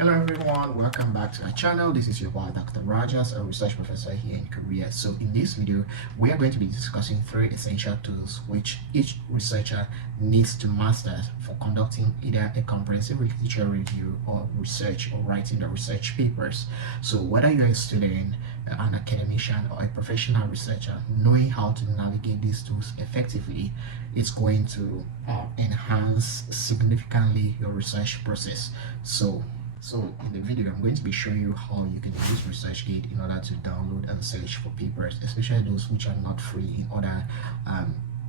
Hello everyone, welcome back to our channel. This is your boy Dr. Rajas, a research professor here in Korea. So in this video, we are going to be discussing 3 essential tools which each researcher needs to master for conducting either a comprehensive literature review or research or writing the research papers. So whether you're a student, an academician or a professional researcher, knowing how to navigate these tools effectively, it's going to enhance significantly your research process. So in the video, I'm going to be showing you how you can use Researchgate in order to download and search for papers, especially those which are not free in other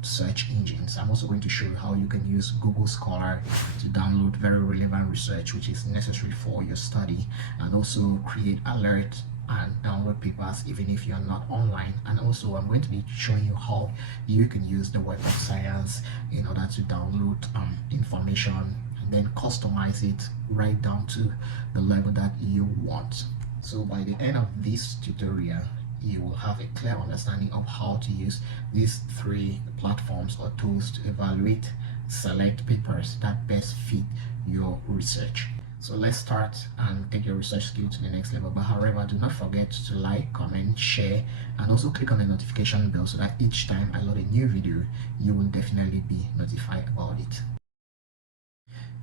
search engines. I'm also going to show you how you can use Google Scholar to download very relevant research which is necessary for your study, and also create alerts and download papers even if you're not online. And also I'm going to be showing you how you can use the Web of Science in order to download information, then customize it right down to the level that you want. So by the end of this tutorial, you will have a clear understanding of how to use these 3 platforms or tools to evaluate, select papers that best fit your research. So let's start and take your research skill to the next level. But however, do not forget to like, comment, share, and also click on the notification bell so that each time I load a new video, you will definitely be notified about it.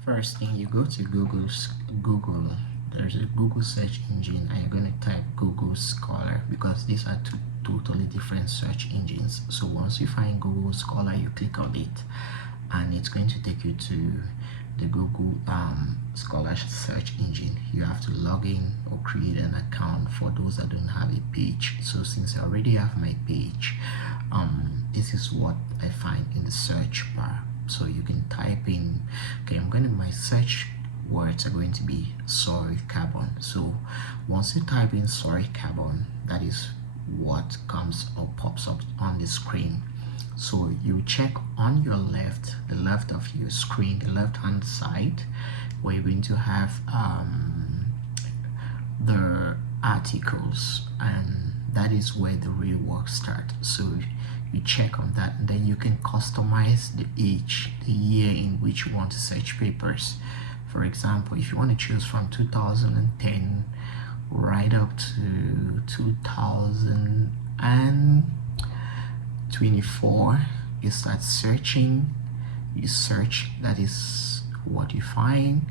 First thing, you go to Google. There's a Google search engine and you're going to type Google Scholar, because these are 2 totally different search engines. So once you find Google Scholar, you click on it and it's going to take you to the Google Scholar search engine. You have to log in or create an account for those that don't have a page. So since I already have my page, this is what I find in the search bar. So you can type in, okay, my search words are going to be soil carbon. So once you type in soil carbon, that is what comes or pops up on the screen. So you check on your left, the left of your screen, the left hand side, where you're going to have the articles, and that is where the real work starts. So you check on that, and then you can customize the age, the year in which you want to search papers. For example, if you want to choose from 2010 right up to 2024, you start searching, you search, that is what you find,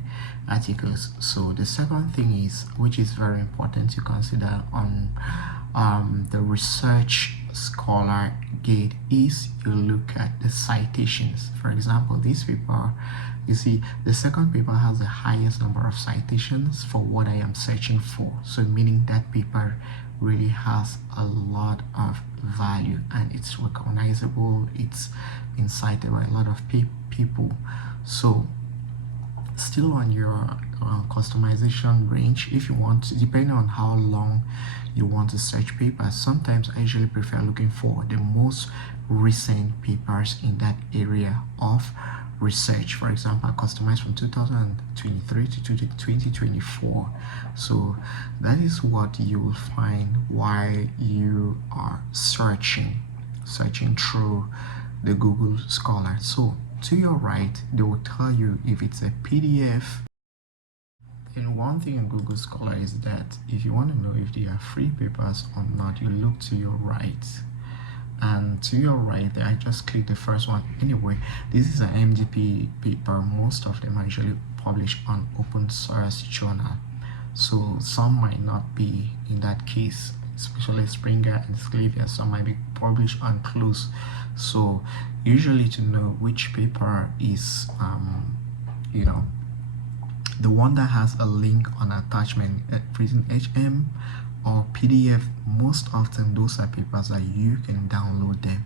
articles. So the second thing is, which is very important to consider on the Research Scholar Gate, is you look at the citations. For example, this paper, you see the second paper has the highest number of citations for what I am searching for, so meaning that paper really has a lot of value and it's recognizable, it's been cited by a lot of people. So still on your customization range, if you want to, depending on how long you want to search papers, sometimes I usually prefer looking for the most recent papers in that area of research. For example, I customize from 2023 to 2024. So that is what you will find while you are searching through the Google Scholar. So to your right, they will tell you if it's a PDF. And one thing in Google Scholar is that if you want to know if they are free papers or not, you look to your right. And to your right there, I just click the first one. Anyway, this is an MDP paper. Most of them are usually published on open source journal, so some might not be in that case, especially Springer and Sclavia. Some might be published on close. So usually to know which paper is the one that has a link on attachment written HM or PDF, most often those are papers that you can download them,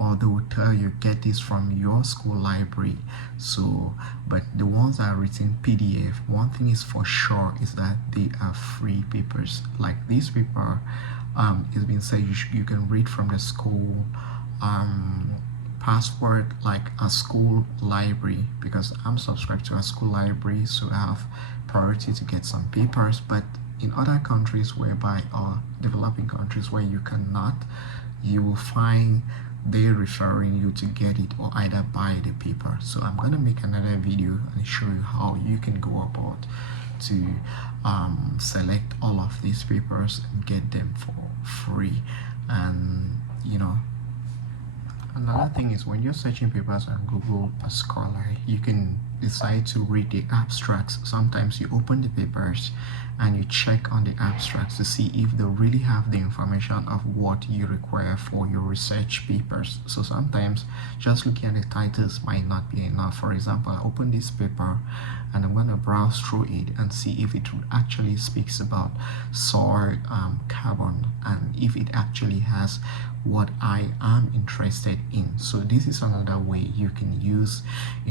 or they will tell you get this from your school library. So but the ones that are written PDF, one thing is for sure is that they are free papers. Like this paper, it's been said you can read from the school password, like a school library, because I'm subscribed to a school library, so I have priority to get some papers. But in other countries whereby are developing countries where you cannot, you will find they're referring you to get it or either buy the paper. So I'm going to make another video and show you how you can go about to select all of these papers and get them for free. And another thing is, when you're searching papers on Google Scholar, you can decide to read the abstracts. Sometimes you open the papers and you check on the abstracts to see if they really have the information of what you require for your research papers. So sometimes just looking at the titles might not be enough. For example, I open this paper and I'm going to browse through it and see if it actually speaks about soil, carbon, and if it actually has what I am interested in. So this is another way you can use,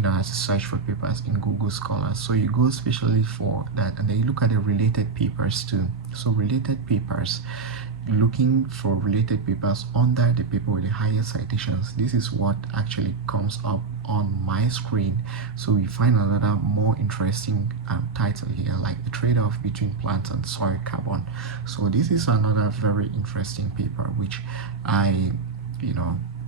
as a search for papers in Google Scholar. So you go especially for that, and then you look at the related papers too. So related papers, looking for related papers under the paper with the highest citations. This is what actually comes up on my screen. So we find another more interesting title here, like a trade-off between plants and soil carbon. So this is another very interesting paper which I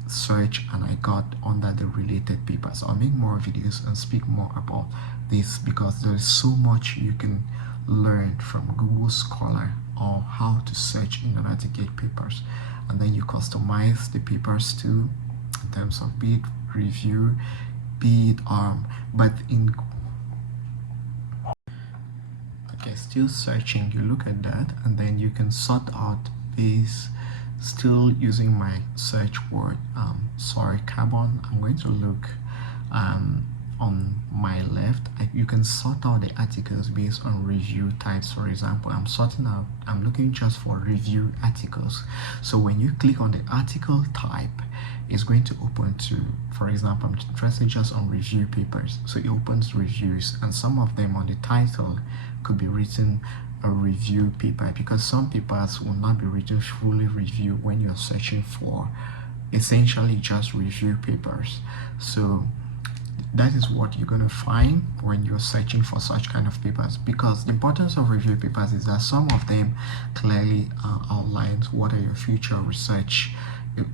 search and I got under the related papers. So I'll make more videos and speak more about this, because there is so much you can learn from Google Scholar on how to search in order to get papers. And then you customize the papers too, in terms of be it review, be it but in okay, still searching, you look at that and then you can sort out based, still using my search word soil carbon. I'm going to look on my left. You can sort out the articles based on review types. For example, I'm looking just for review articles. So when you click on the article type, it's going to open to, for example, I'm interested just on review papers, so it opens reviews, and some of them on the title could be written a review paper, because some papers will not be written fully review when you're searching for essentially just review papers. So that is what you're going to find when you're searching for such kind of papers, because the importance of review papers is that some of them clearly outlines what are your future research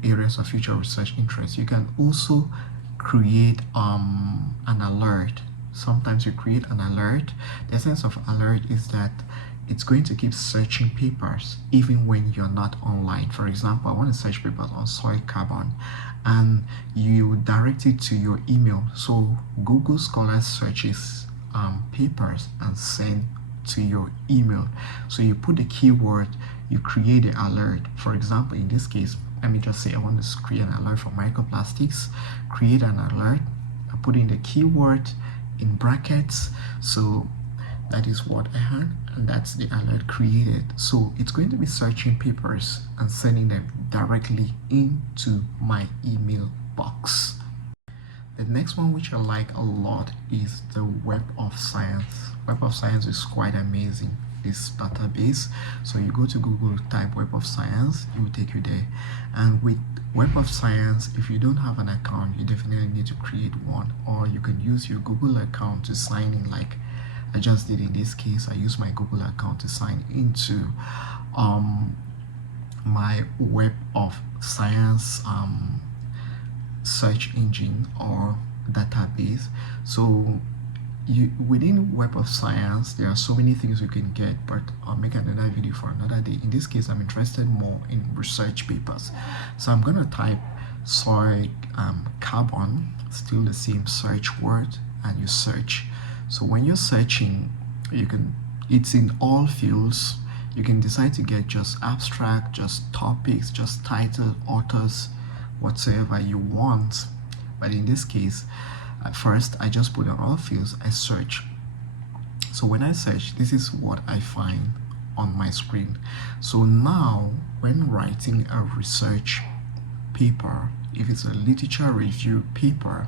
areas of future research interest. You can also create an alert. Sometimes you create an alert. The essence of alert is that it's going to keep searching papers even when you're not online. For example, I want to search papers on soil carbon, and you direct it to your email. So Google Scholar searches papers and send to your email. So you put the keyword, you create the alert. For example, in this case, let me just say I want to create an alert for microplastics. Create an alert. I put in the keyword in brackets. So that is what I had, and that's the alert created. So it's going to be searching papers and sending them directly into my email box. The next one, which I like a lot, is the Web of Science. Web of Science is quite amazing, this database. So you go to Google, type Web of Science, it will take you there. And with Web of Science, if you don't have an account, you definitely need to create one, or you can use your Google account to sign in, like I just did in this case. I use my Google account to sign into my Web of Science search engine or database. So within Web of Science, there are so many things you can get, but I'll make another video for another day. In this case, I'm interested more in research papers, so I'm gonna type soil carbon, still the same search word, and you search. So when you're searching, it's in all fields. You can decide to get just abstract, just topics, just title, authors, whatsoever you want. But in this case, at first I just put on all fields, I search. So when I search, this is what I find on my screen. So now when writing a research paper, if it's a literature review paper,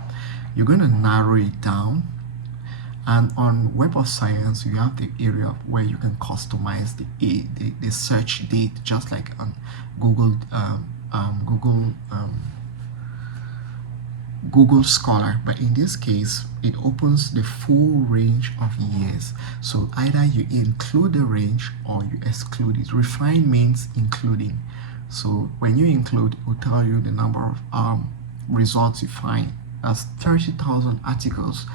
you're going to narrow it down. And on Web of Science, you have the area where you can customize the search date, just like on Google Scholar. But in this case, it opens the full range of years. So either you include the range or you exclude it. Refine means including. So when you include, it will tell you the number of results you find. That's 30,000 articles.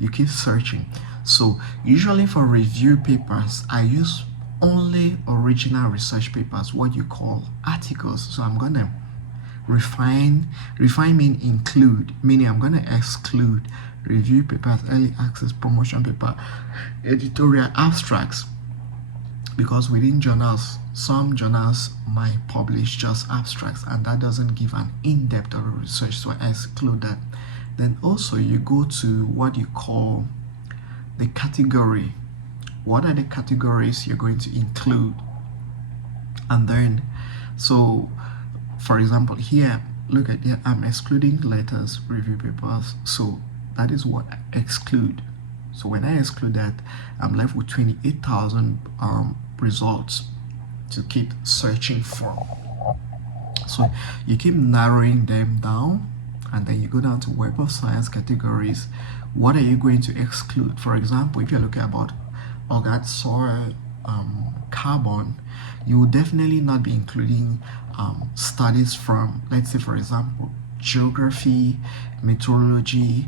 You keep searching. So usually for review papers, I use only original research papers, what you call articles. So I'm gonna refine mean include, meaning I'm gonna exclude review papers, early access, promotion paper, editorial, abstracts, because within journals, some journals might publish just abstracts and that doesn't give an in-depth research, so I exclude that. Then also you go to what you call the category. What are the categories you're going to include? And then, so for example here, look at here, I'm excluding letters, review papers, so that is what I exclude. So when I exclude that, I'm left with 28,000 results to keep searching for. So you keep narrowing them down, and then you go down to Web of Science categories. What are you going to exclude? For example, if you're looking about organic soil, carbon, you will definitely not be including studies from, let's say for example, geography, meteorology,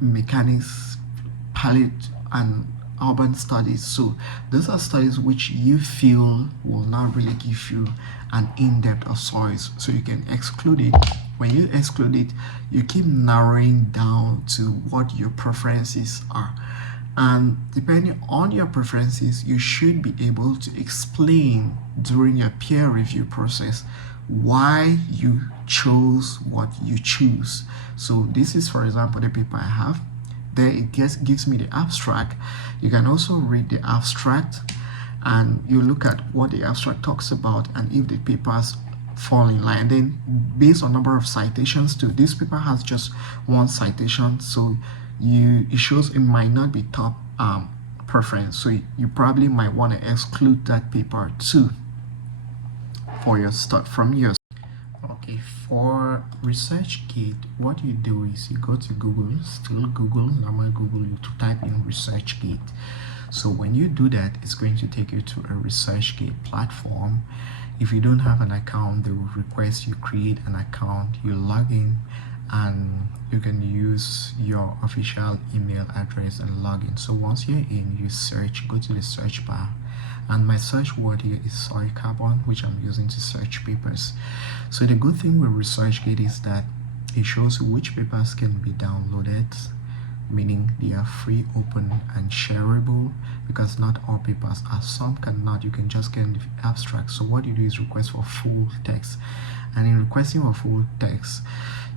mechanics, palette, and urban studies. So those are studies which you feel will not really give you an in-depth of soils, so you can exclude it. When you exclude it, you keep narrowing down to what your preferences are, and depending on your preferences, you should be able to explain during your peer review process why you chose what you choose. So this is, for example, the paper I have. There it gives me the abstract. You can also read the abstract and you look at what the abstract talks about and if the papers fall in line. Then based on number of citations too, this paper has just one citation, so it shows it might not be top preference, so you probably might want to exclude that paper too for your start from yours. Okay, for Researchgate, what you do is you go to Google, still Google, normal Google, you type in Researchgate. So when you do that, it's going to take you to a Researchgate platform. If you don't have an account, they will request you create an account, you log in, and you can use your official email address and log in. So once you're in, you search, go to the search bar, and my search word here is soil carbon, which I'm using to search papers. So the good thing with Researchgate is that it shows which papers can be downloaded, meaning they are free, open, and shareable, because not all papers are. Some cannot. You can just get the abstract. So what you do is request for full text, and in requesting for full text,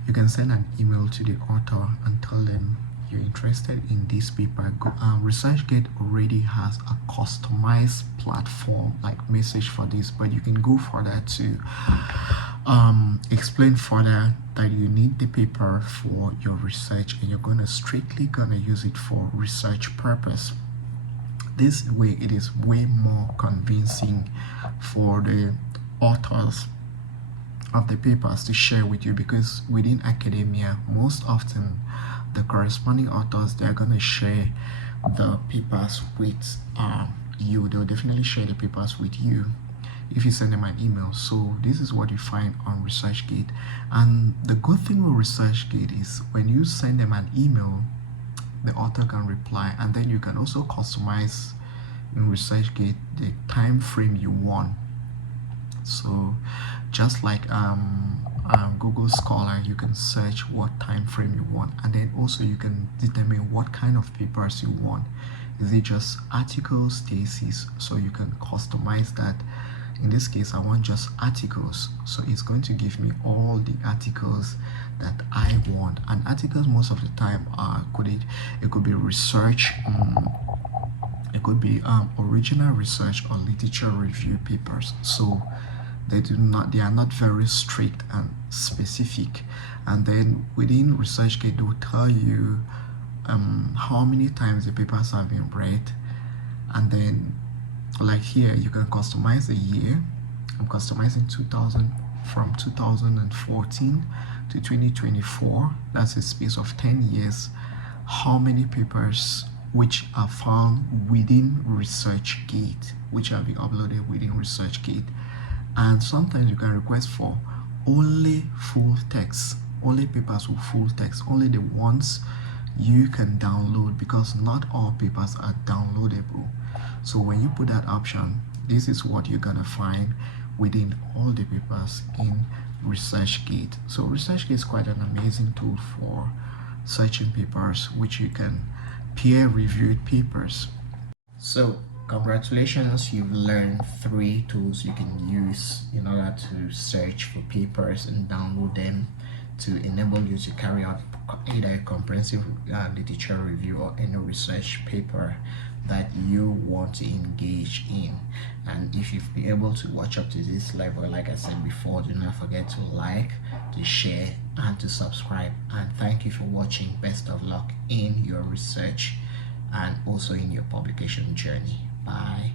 you can send an email to the author and tell them you're interested in this paper. Researchgate already has a customized platform like message for this, but you can go further to explain further that you need the paper for your research and you're gonna strictly use it for research purpose. This way it is way more convincing for the authors of the papers to share with you, because within academia most often the corresponding authors, they're gonna share the papers with you. They'll definitely share the papers with you if you send them an email. So this is what you find on Researchgate, and the good thing with Researchgate is when you send them an email, the author can reply, and then you can also customize in Researchgate the time frame you want. So just like Google Scholar, you can search what time frame you want, and then also you can determine what kind of papers you want. Is it just articles, theses? So you can customize that. In this case, I want just articles, so it's going to give me all the articles that I want. And articles most of the time are it could be research, it could be original research or literature review papers. So they are not very strict and specific. And then within Researchgate, they will tell you how many times the papers have been read, and then like here you can customize the year. I'm customizing 2000 from 2014 to 2024. That's a space of 10 years. How many papers which are found within Researchgate, which have been uploaded within Researchgate. And sometimes you can request for only full text, only papers with full text, only the ones you can download, because not all papers are downloadable. So when you put that option, this is what you're gonna find within all the papers in Researchgate. So Researchgate is quite an amazing tool for searching papers, which you can peer-reviewed papers. So congratulations, you've learned 3 tools you can use in order to search for papers and download them to enable you to carry out either a comprehensive literature review or any research paper that you want to engage in. And if you've been able to watch up to this level, like I said before, do not forget to like, to share, and to subscribe. And thank you for watching. Best of luck in your research and also in your publication journey. Bye.